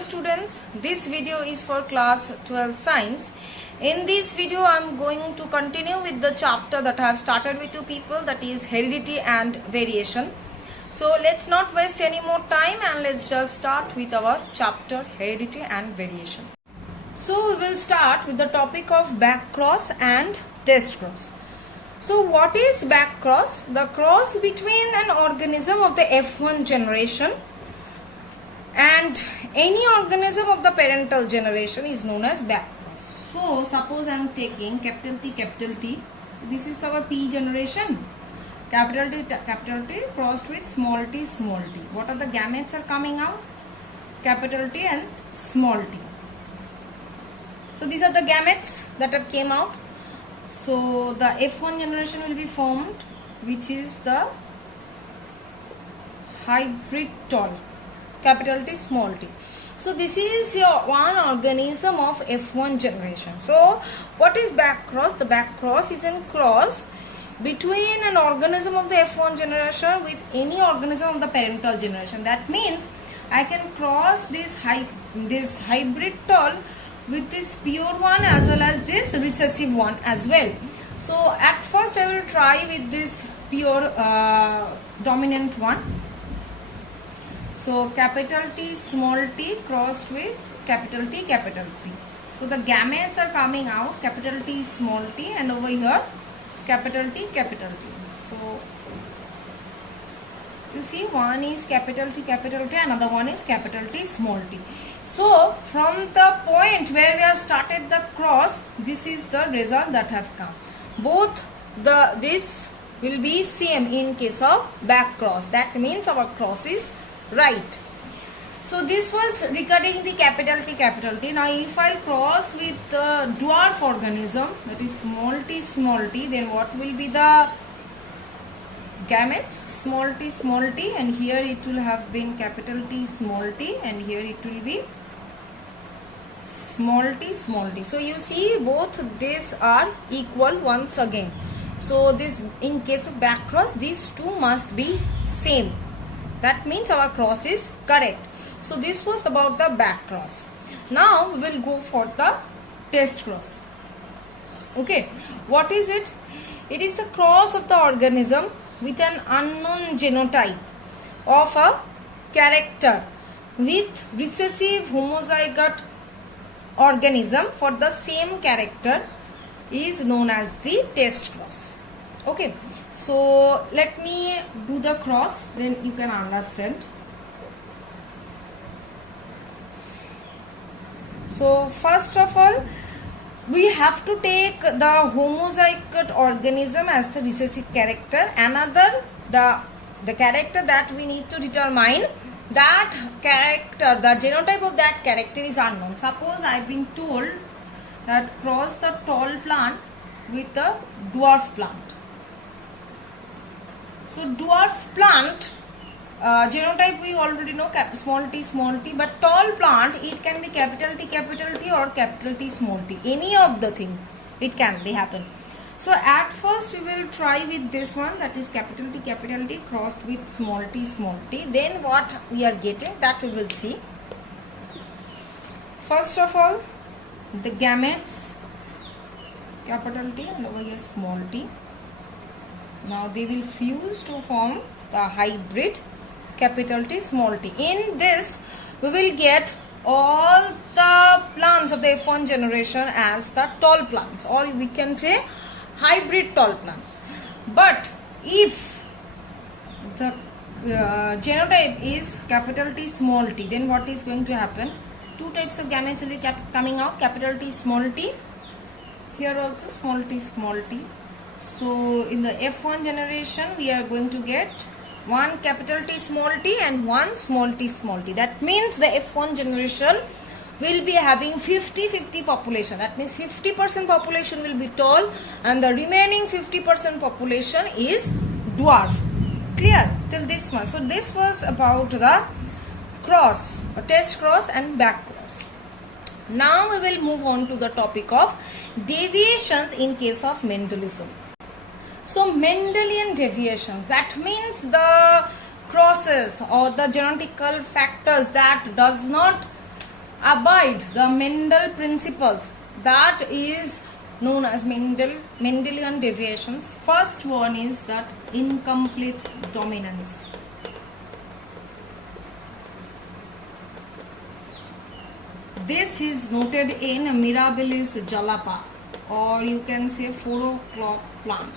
Dear students, this video is for class 12 science. In this video I am going to continue with the chapter that I have started with you people, that is heredity and variation. So let's not waste any more time and let's just start with our chapter heredity and variation. So we will start with the topic of back cross and test cross. So what is back cross? The cross between an organism of the F1 generation and any organism of the parental generation is known as back cross. So suppose I am taking capital T, this is our P generation, capital T crossed with small t. What are the gametes are coming out? Capital T and small t. So these are the gametes that have came out. So the F1 generation will be formed, which is the hybrid tall, capital T small t. So this is your one organism of F1 generation. So what is back cross? The back cross is a cross between an organism of the F1 generation with any organism of the parental generation. That means I can cross this hybrid tall with this pure one as well as this recessive one as well. So at first I will try with this pure dominant one. So capital T small t crossed with capital T. So the gametes are coming out, capital T small t, and over here capital T. So you see, one is capital T, another one is capital T small t. So from the point where we have started the cross, this is the result that have come. Both this will be same in case of back cross. That means our cross is right. So this was regarding the capital T. Now if I cross with the dwarf organism, that is small t, then what will be the gametes? Small t, and here it will have been capital T small t, and here it will be small t. So you see, both these are equal once again. So this, in case of back cross, these two must be same. That means our cross is correct. So this was about the back cross. Now we will go for the test cross. Okay, what is it? It is a cross of the organism with an unknown genotype of a character with recessive homozygote organism for the same character is known as the test cross. Okay, so let me do the cross, then you can understand. So first of all, we have to take the homozygote organism as the recessive character. Another, the character that we need to determine, that character, the genotype of that character is unknown. Suppose I have been told that cross the tall plant with the dwarf plant. So dwarf plant genotype we already know, small t, but tall plant, it can be capital T or capital T small t. Any of the thing it can be happen. So at first we will try with this one, that is capital T crossed with small t. Then what we are getting, that we will see. First of all, the gametes, capital T and over here small t. Now they will fuse to form the hybrid capital T small t. In this we will get all the plants of the F1 generation as the tall plants, or we can say hybrid tall plants. But if the genotype is capital T small t, then what is going to happen? Two types of gametes will be coming out, capital T small t, here also small t. So in the F1 generation we are going to get one capital T small t and one small t. That means the F1 generation will be having 50-50 population. That means 50% population will be tall and the remaining 50% population is dwarf. Clear till this one? So this was about the cross, test cross and back cross. Now we will move on to the topic of deviations in case of Mendelism. So Mendelian deviations, that means the crosses or the genetical factors that does not abide the Mendel principles, that is known as Mendelian deviations. First one is that incomplete dominance. This is noted in Mirabilis jalapa, or you can say 4 o'clock plant.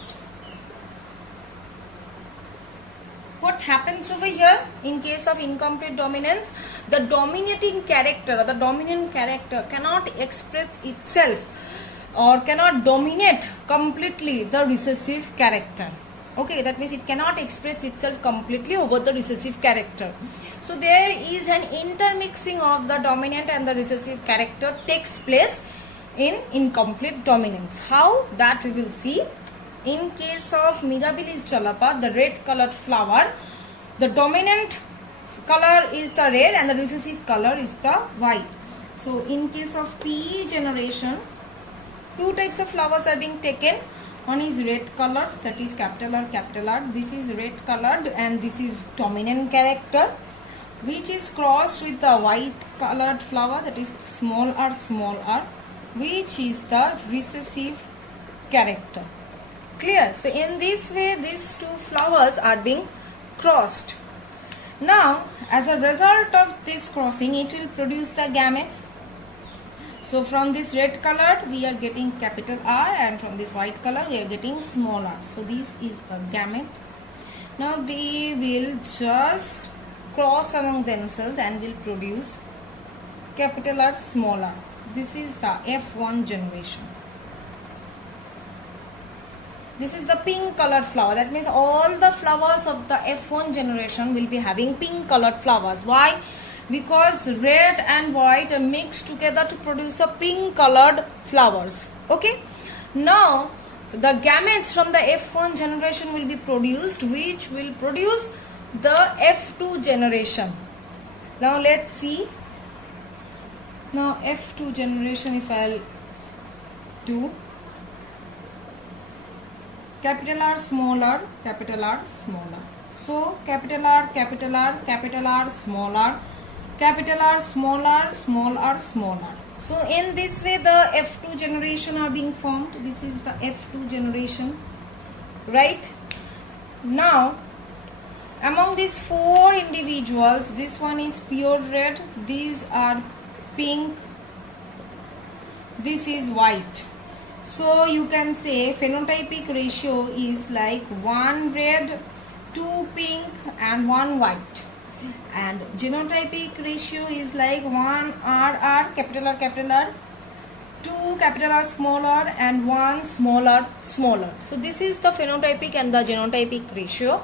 What happens over here in case of incomplete dominance? The dominating character or the dominant character cannot express itself or cannot dominate completely the recessive character. Okay, that means it cannot express itself completely over the recessive character. So there is an intermixing of the dominant and the recessive character takes place in incomplete dominance. How? That we will see. In case of Mirabilis jalapa, the red colored flower, the dominant color is the red and the recessive color is the white. So in case of PE generation, 2 types of flowers are being taken. One is red colored, that is capital R. This is red colored and this is dominant character, which is crossed with the white colored flower, that is small r, which is the recessive character. Clear? So in this way these 2 flowers are being crossed. Now as a result of this crossing, it will produce the gametes. So from this red colored we are getting capital R, and from this white color we are getting small r. So this is the gamete. Now they will just cross among themselves and will produce capital R, small r. This is the F1 generation. This is the pink colored flower. That means all the flowers of the F1 generation will be having pink colored flowers. Why? Because red and white are mixed together to produce the pink colored flowers. Okay. Now the gametes from the F1 generation will be produced, which will produce the F2 generation. Now let's see. Now F2 generation, if I'll do capital R, small r, capital R, small r. So capital R, capital R, capital R, small r, capital R, small r, small r, small r. So in this way the F2 generation are being formed. This is the F2 generation, right? Now among these 4 individuals, this one is pure red, these are pink, this is white. So you can say phenotypic ratio is like 1 red, 2 pink and 1 white, and genotypic ratio is like 1 RR, capital R, 2 capital R, small r, and 1 small r, smaller. So this is the phenotypic and the genotypic ratio,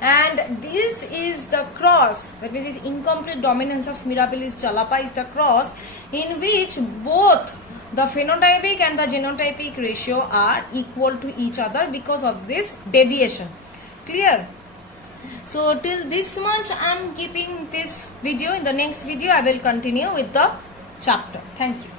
and this is the cross, that means this incomplete dominance of Mirabilis jalapa is the cross in which both the phenotypic and the genotypic ratio are equal to each other because of this deviation. Clear? So till this much I am keeping this video. In the next video I will continue with the chapter. Thank you.